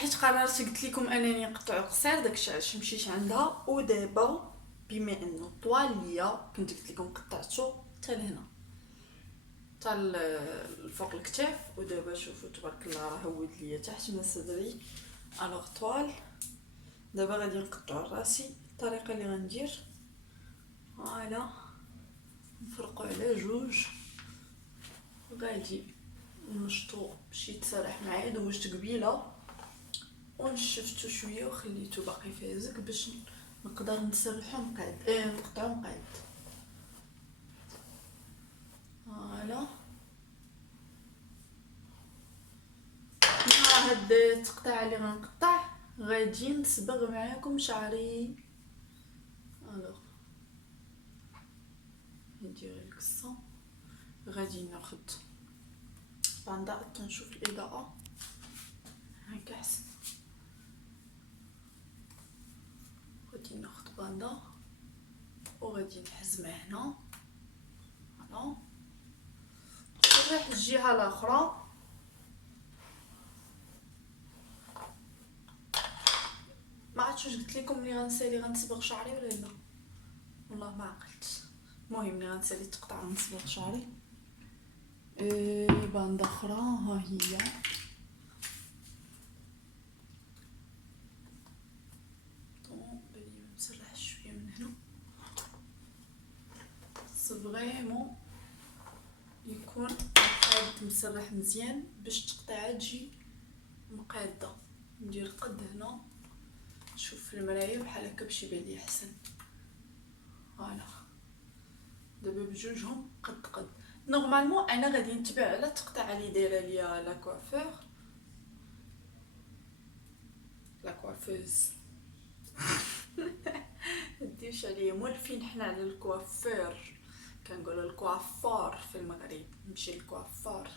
حيت قررت قلت لكم انني نقطع قصير، داكشي علاش مشيت عندها. ودابا بما انه طوال ليا كنت قلت لكم قطعته حتى لهنا، حتى الفوق الكتاف. ودابا شوفوا تبارك الله راه هود ليا تحت من صدري. الوغ طوال دابا غادي نقطعو راسي. الطريقه اللي غندير فوالا نفرقو على جوج، وغادي نشطو باش يتسرح معايا. دوزت قبيله ونشفتو شويه وخليتو باقي فازك باش نقدر نسرحو مقاد، نقطعو مقاد. فوالا مع هاد التقطيع اللي غنقطع غادي نصبغ معاكم شعري. الوغ ندير القصه، غادي ناخد باندا تنشوف الاضاءه هكا احسن. غادي ناخد باندا وغادي نحزمها هنا. فوالا نريح الجهه الاخرى. ما عرفتش واش قلت لكم ملي غنسالي غنصبغ شعري ولا لا، والله ما عقلت. المهم ملي غنسالي تقطع غنصبغ شعري. باندا اخرى ها هي. بالي مسرح شويه من هنا، فريمون يكون مقاد مسرح مزيان باش التقطيعه تجي مقاده. ندير قد هنا، نشوف في المرايه بحال هكا باش يبان لي احسن. فوالا دابا بجوجهم قد نورمالمون انا غادي نتبع على التقطيعه اللي دايره ليا لا كوافور لا كوافوز نديرش عليا مولفين حنا على الكوافور، كنقولوا الكوافور في المغرب، نمشي للكوافور.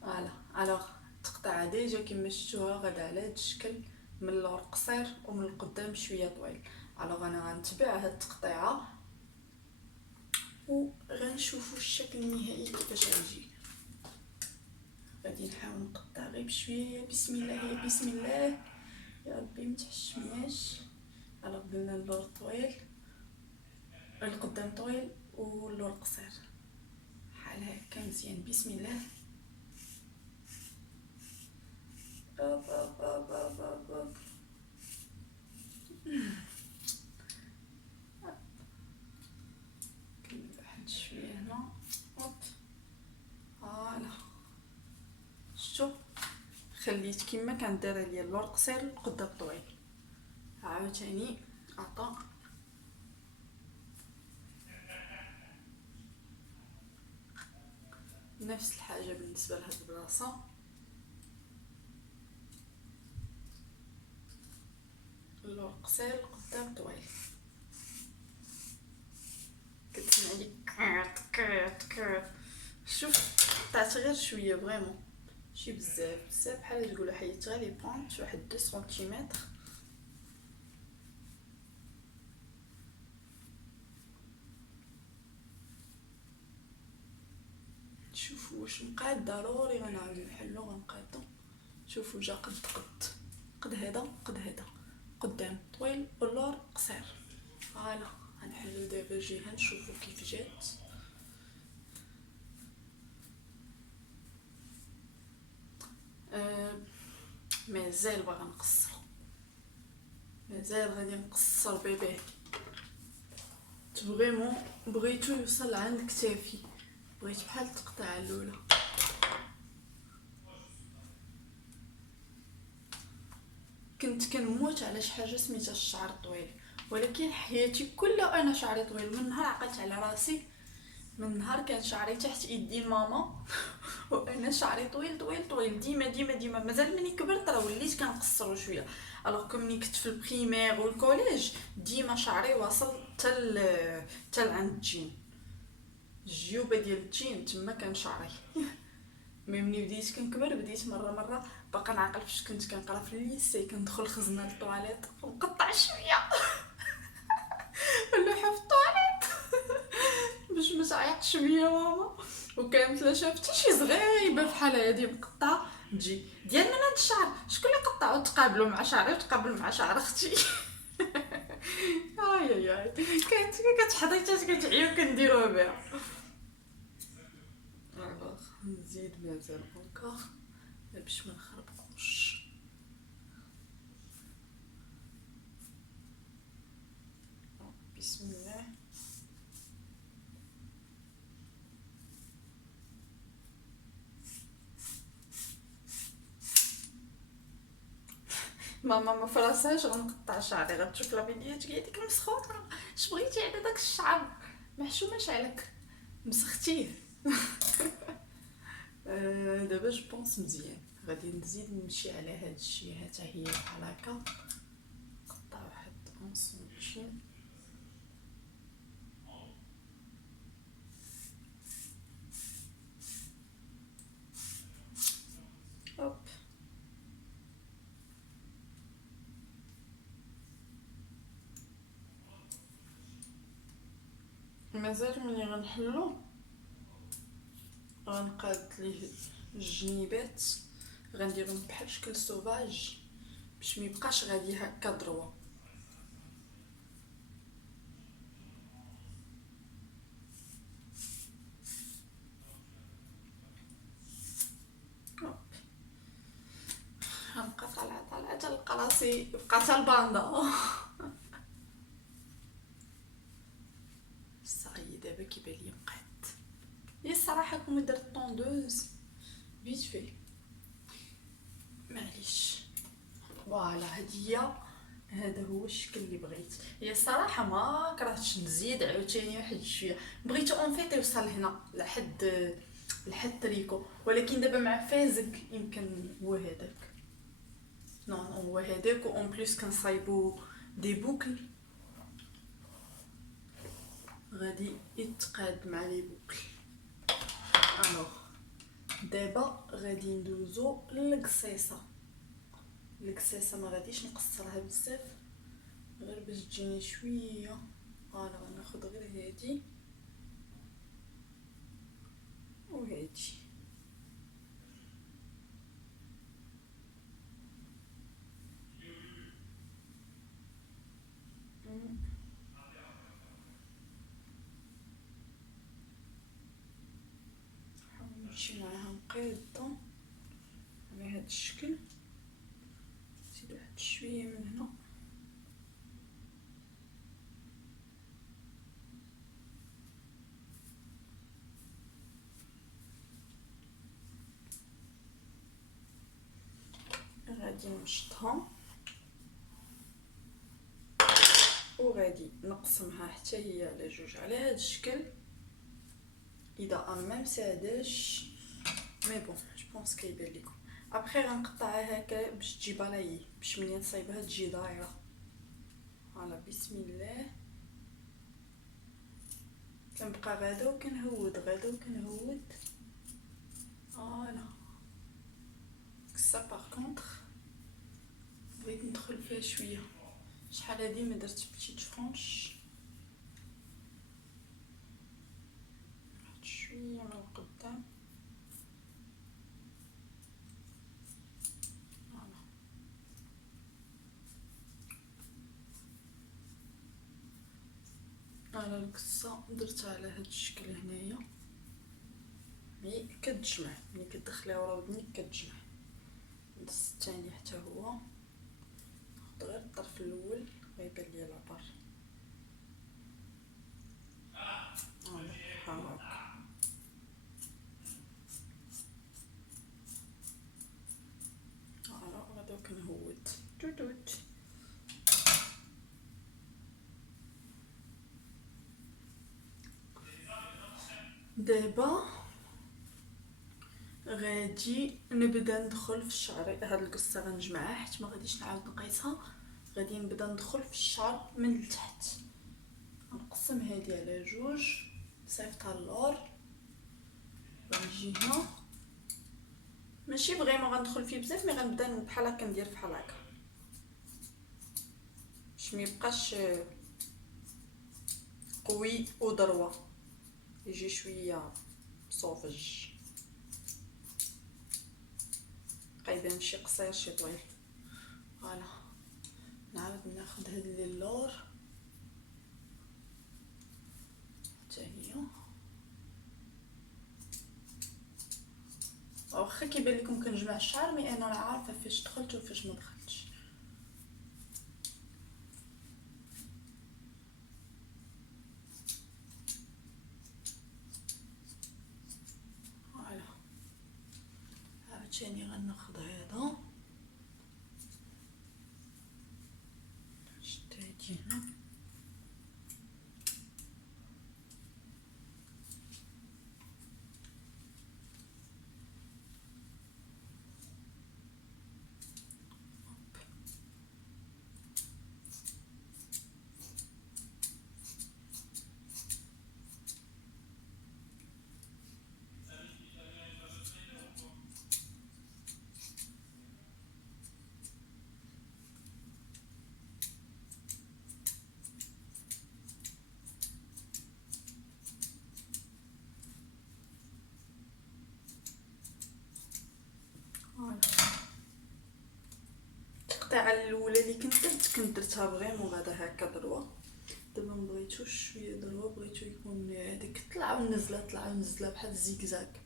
فوالا الوغ التقطيعه ديجا كما شفتوها غدا على هذا الشكل، من اللور قصير ومن القدام شويه طويل. الوغ انا غنتبع هاد التقطيعه وغنشوفوا الشكل النهائي كيفاش غيجي. غادي نحاول نقطع غير بشويه. بسم الله يا بسم الله يا ربي متحشمناش. على قبلنا اللور طويل، القدام طويل واللور قصير بحال هكا مزيان. بسم الله. أوب أوب أوب أوب أوب أوب. واحد شويه هنا. هوب فوالا شتو خليت كما كانت دايره ليا اللور قصير والقدام طويل. عاوتاني عطا نفس الحاجه بالنسبه لهاد البلاصه. اللور قصير القدام طويل. كتسمع لي كات كات كات. شوف قطعت غير شويه فريمون، ماشي بزاف بحال تقولوا حيدت غير لي بونط واحد 2 سنتيمتر. شوفوا واش مقاد، ضروري غنعاودو نحلو غنقادو. شوفوا جا قد هذا قدام طويل واللور قصير. فوالا غنحلو دابا جهه نشوفوا كيف جات. مازال باغا نقصر، مازال غادي نقصر بيبي. فريمون بغيتو يوصل عند كتافي، بغيت بحال التقطيعه الاولى. كنت كنموت على شي حاجه سميتها الشعر الطويل، ولكن حياتي كلها انا شعري طويل. من نهار عقلت على راسي، من نهار كان شعري تحت ايدين ماما وانا شعري طويل طويل طويل ديما ديما ديما. مازال مني كبرت راه وليت كنقصرو شويه. الوغ كو مني كنت في البريمير والكوليج ديما شعري واصل حتى عند الجين، الجيوبه ديال الجين تما كان شعري. مي مني بديت كنكبر بديت مره باقا نعقل فاش كنت كنقرا في الليسي كندخل الخزنه للطواليت ونقطع شويه نلوحو في الطواليت باش ما تعيقش بيا ماما. وكانت لا شافتي شي زغيبه بحال هادي مقطعه تجي ديال من هاد الشعر، شكون اللي قطعو تقابلوا مع شعري وتقابل مع شعر اختي. اي اي كتحضي حتى كتعيا وكنديروها بها. الوغ نزيد مازال اونكور باش ما نخربقوش. بسم الله. ماما ما فراساش غنقطع شعري، غتشوف لا فيديو تقول ديك مسخوطه، اش بغيتي على داك الشعر محشوماش عليك مسختيه. دابا جو بونس مزيان. غادي نزيد نمشي على هاد الشيء حتى هي بحال هكا، نقطع واحد 1 سنتيم. هوب مازال ملي غنحلو غنقاد ليه الجنيبات، غنديرهم بحال شكل سوفاج باش ميبقاش غادي هكا دروا. غنبقى طالعه حتى نلقى راسي بقى حتى الباندا. صاي دابا كيبان لي بقات هي الصراحه كون درت طوندوز فيت في معليش. فوالا هادي هذا هو الشكل اللي بغيت. هي الصراحه ما كرهتش نزيد عاوتاني واحد شويه، بغيت اون فيت يوصل هنا لحد تريكو، ولكن دابا مع فازك يمكن هو هذاك. نو هو هذاك، و اون بليس كنصايبو دي بوكل غادي يتقاد مع لي بوكل. الوغ دابا غادي ندوزو للقصيصه. القصيصه ما غاديش نقصرها بزاف غير باش تجيني شويه. انا غناخذ غير هادي وهادي. نمشي معاها مقيده على هاد الشكل. نزيد واحد شويه من هنا. غادي نمشطها وغادي نقسمها حتى هي على جوج على هاد الشكل. اذا ميم ساداش مي بون جو بونس كيبان لكم. ابخي غنقطعها هكا باش تجي بالاي، باش ملي نصايبها تجي دايره. فوالا بسم الله. كنبقى غادا وكنهود غادا وكنهود. فوالا سا باغ كونطخ بغيت ندخل فيها شويه. شحال هادي ما درت بتيت فرونش، واحد شويه من القدام. على القصه درتها على هاد الشكل هنايا. مي كتجمع ملي كتدخليها ورا ودنيك كتجمع. النص الثاني حتى هو ناخذ غير الطرف الاول غيبان ليا لابار. فوالا بحال هكا. فوالا غادي كنهود توت. دابا غادي نبدا ندخل في الشعر. هاد القصه غنجمعها حيت ما غاديش نعاود نقيسها. غادي نبدا ندخل في الشعر من التحت. غنقسم هادي على جوج، صيفطها اللور، غنجي هنا ماشي فريمون غندخل فيه بزاف، مي غنبدا بحال هكا ندير بحال هكا باش ميبقاش قوي ودروه، يجي شويه صوفج. يبان شي قصير شي طويل. فوالا نعاود ناخد هاد اللور حتى هي. واخا كيبان لكم كنجمع الشعر، مي انا راه عارفه فاش دخلت وفاش ما دخلتش. فوالا عاوتاني غناخد هذا شد هادي هنا. التقطيعه الاولى اللي كنت درتها فريمون غادا هكا دروا. دابا مبغيتوش شويه دروا، بغيتو يكون هذيك طلعه ونزله بحال الزيكزاك.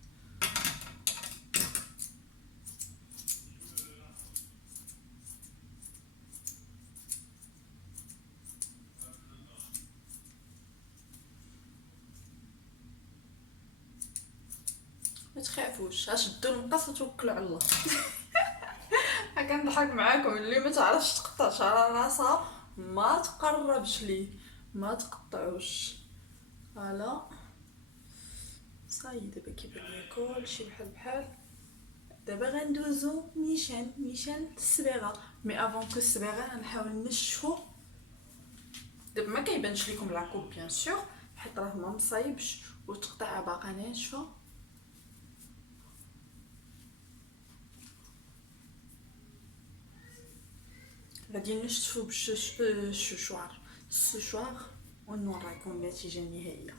ما تخافوش، اشدوا المقص وتوكلوا على الله. كنضحك معاكم، اللي ما تعرفش تقطع شعر راسها ما تقربش ليه، ما تقطعوش. فوالا صاي دابا كيبان ليا كلشي بحال. دابا غندوزو نيشان الصباغه، مي افون كو الصباغه غنحاول نشفو. دابا ما كيبانش لكم لاكوب بيان سور، حيت راه ما مصايبش والتقطيعه باقا ناشفه. غادي نشطفو بالشوشوار ونوريكم النتيجه النهائيه.